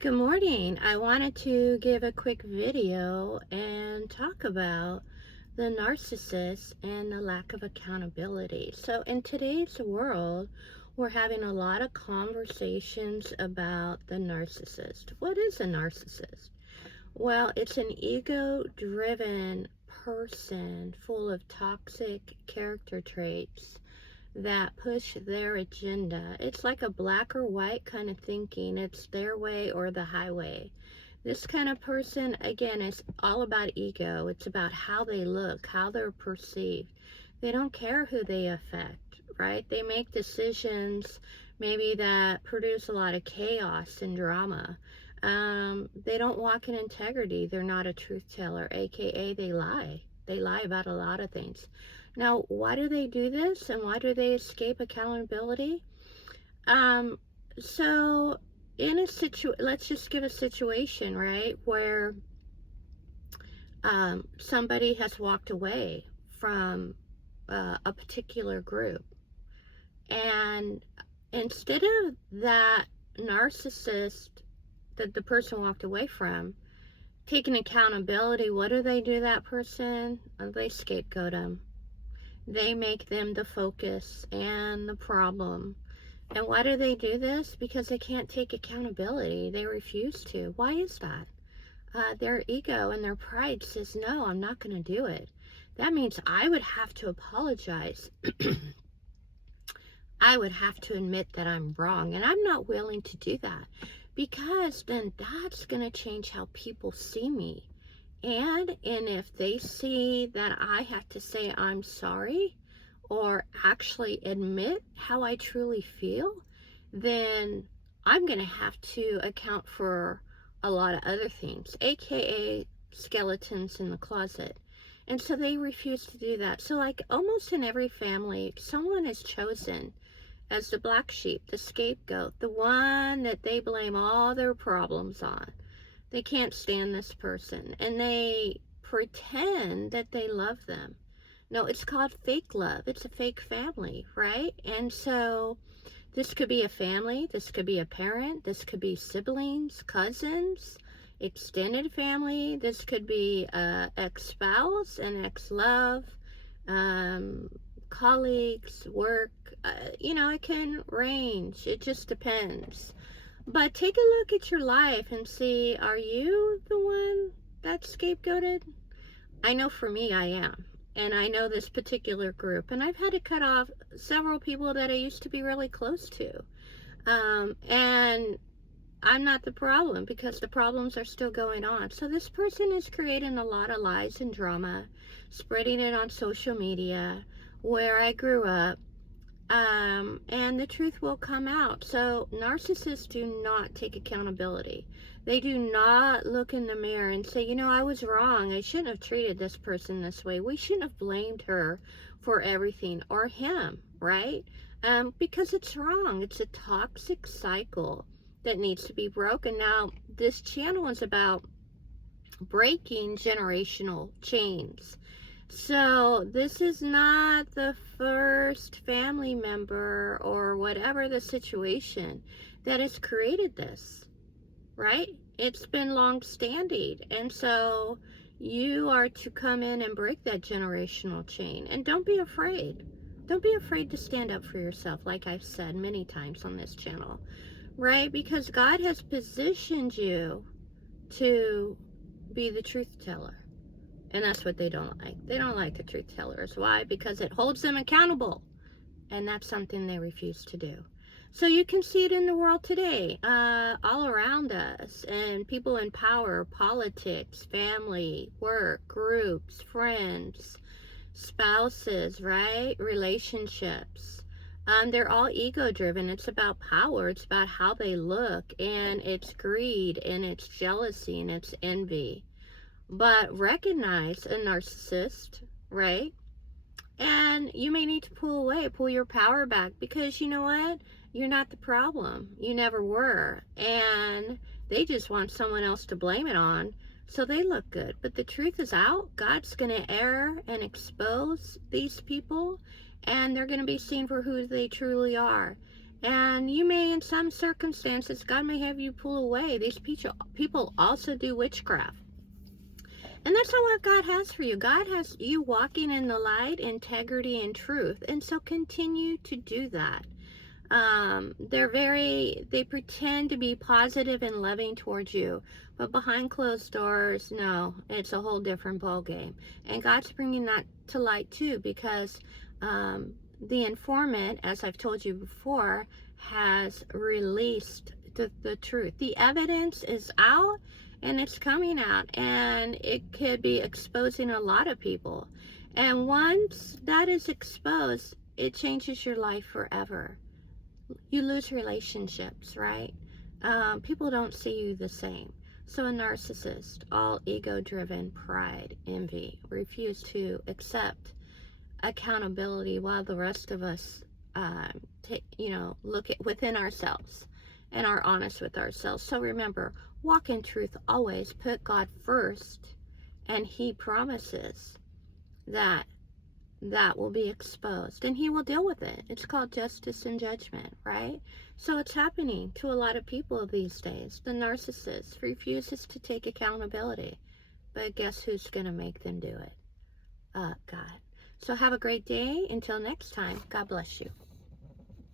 Good morning. I wanted to give a quick video and talk about the narcissist and the lack of accountability. So, in today's world, we're having a lot of conversations about the narcissist. What is a narcissist? Well, it's an ego-driven person full of toxic character traits that push their agenda. It's like a black or white kind of thinking. It's their way or the highway. This kind of person, again, is all about ego. It's about how they look, how they're perceived. They don't care who they affect, right? They make decisions maybe that produce a lot of chaos and drama. They don't walk in integrity. They're not a truth teller, aka they lie. They lie about a lot of things. Now, why do they do this and why do they escape accountability? So in a let's just give a situation, right, where somebody has walked away from a particular group, and instead of that narcissist that the person walked away from taking accountability, what do they do to that person? They scapegoat them. They make them the focus and the problem. And why do they do this? Because they can't take accountability. They refuse to. Why is that? Their ego and their pride says, no, I'm not going to do it. That means I would have to apologize. I would have to admit that I'm wrong. And I'm not willing to do that, because then that's going to change how people see me. And if they see that I have to say I'm sorry or actually admit how I truly feel, then I'm going to have to account for a lot of other things, aka skeletons in the closet. And so they refuse to do that. So like almost in every family, someone is chosen as the black sheep, the scapegoat, the one that they blame all their problems on. They can't stand this person, and they pretend that they love them. No, it's called fake love. It's a fake family, right? And so this could be a family, this could be a parent, this could be siblings, cousins, extended family, this could be ex-spouse and ex-love, colleagues, work, it can range. It just depends. But take a look at your life and see, are you the one that's scapegoated? I know for me, I am. And I know this particular group. And I've had to cut off several people that I used to be really close to. And I'm not the problem, because the problems are still going on. So this person is creating a lot of lies and drama, spreading it on social media, where I grew up. And the truth will come out. So narcissists do not take accountability. They do not look in the mirror and say, I was wrong. I shouldn't have treated this person this way. We shouldn't have blamed her for everything, or him, right? Because it's wrong. It's a toxic cycle that needs to be broken. Now, this channel is about breaking generational chains. So this is not the first family member or whatever the situation that has created this, right? It's been long standing. And so you are to come in and break that generational chain. And don't be afraid. Don't be afraid to stand up for yourself, like I've said many times on this channel, right? Because God has positioned you to be the truth teller. And that's what they don't like. They don't like the truth tellers. Why? Because it holds them accountable. And that's something they refuse to do. So you can see it in the world today, all around us. And people in power, politics, family, work, groups, friends, spouses, right? Relationships. They're all ego-driven. It's about power. It's about how they look. And it's greed. And it's jealousy. And it's envy. But recognize a narcissist, right? And you may need to pull away, pull your power back, because you know what? You're not the problem. You never were. And they just want someone else to blame it on, so they look good. But the truth is out. God's going to air and expose these people, and they're going to be seen for who they truly are. And you may, in some circumstances, God may have you pull away. These people also do witchcraft. And that's not what God has for you. God has you walking in the light, integrity, and truth. And so continue to do that. They pretend to be positive and loving towards you, but behind closed doors, no, it's a whole different ball game. And God's bringing that to light too, because the informant, as I've told you before, has released the truth. The evidence is out, and it's coming out, and it could be exposing a lot of people. And once that is exposed, it changes your life forever. You lose relationships, right? People don't see you the same. So a narcissist, all ego-driven, pride, envy, refuse to accept accountability, while the rest of us, look at within ourselves and are honest with ourselves. So remember, walk in truth always. Put God first, and He promises that will be exposed, and He will deal with it. It's called justice and judgment, right? So it's happening to a lot of people these days. The narcissist refuses to take accountability, but guess who's going to make them do it? God. So have a great day. Until next time, God bless you.